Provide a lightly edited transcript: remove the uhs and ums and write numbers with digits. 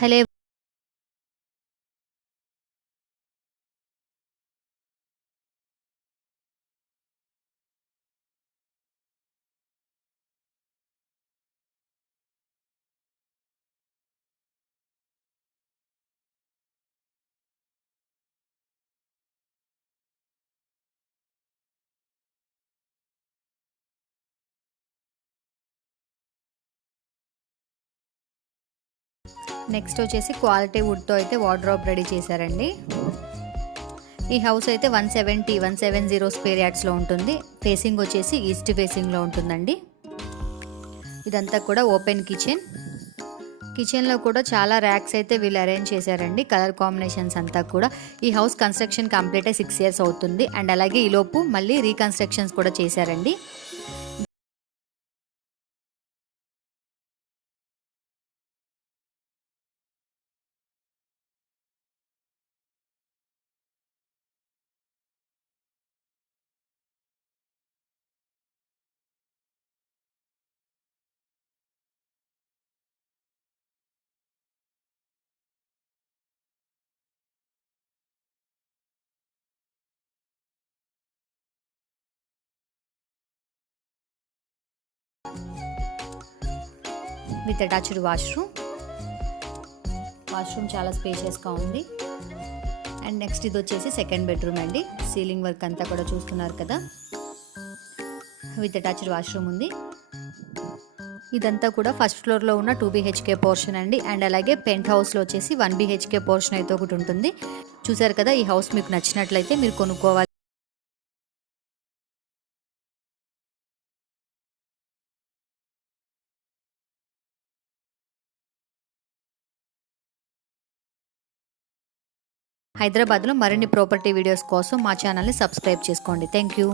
Hello next వచ్చేసి క్వాలిటీ వుడ్తో అయితే వార్డ్రోబ్ రెడీ చేశారండి. ఈ హౌస్ అయితే 170 స్క్వేర్ యార్డ్స్లో ఉంటుంది. ఫేసింగ్ వచ్చేసి ఈస్ట్ ఫేసింగ్లో ఉంటుందండి. ఇదంతా కూడా ఓపెన్ కిచెన్లో కూడా చాలా ర్యాక్స్ అయితే వీళ్ళు అరేంజ్ చేశారండి. కలర్ కాంబినేషన్స్ అంతా కూడా. ఈ హౌస్ కన్స్ట్రక్షన్ కంప్లీట్ అయ్యి 6 years అవుతుంది. అండ్ అలాగే ఈలోపు మళ్ళీ రీకన్స్ట్రక్షన్స్ కూడా చేశారండి. విత్ అటాచ్డ్ వాష్రూమ్ చాలా స్పేషియస్గా ఉంది. అండ్ నెక్స్ట్ ఇది వచ్చేసి సెకండ్ బెడ్రూమ్ అండి. సీలింగ్ వర్క్ అంతా కూడా చూస్తున్నారు కదా. విత్ అటాచ్డ్ వాష్రూమ్ ఉంది. ఇదంతా కూడా ఫస్ట్ ఫ్లోర్లో ఉన్న 2 BHK పోర్షన్ అండి. అండ్ అలాగే పెంట్ హౌస్లో వచ్చేసి 1 BHK పోర్షన్ అయితే ఒకటి ఉంటుంది. చూసారు కదా. ఈ హౌస్ మీకు నచ్చినట్లయితే మీరు కొనుక్కోవాలి. హైదరాబాద్లో మరిన్ని ప్రాపర్టీ వీడియోస్ కోసం మా ఛానల్ని సబ్స్క్రైబ్ చేసుకోండి. Thank you.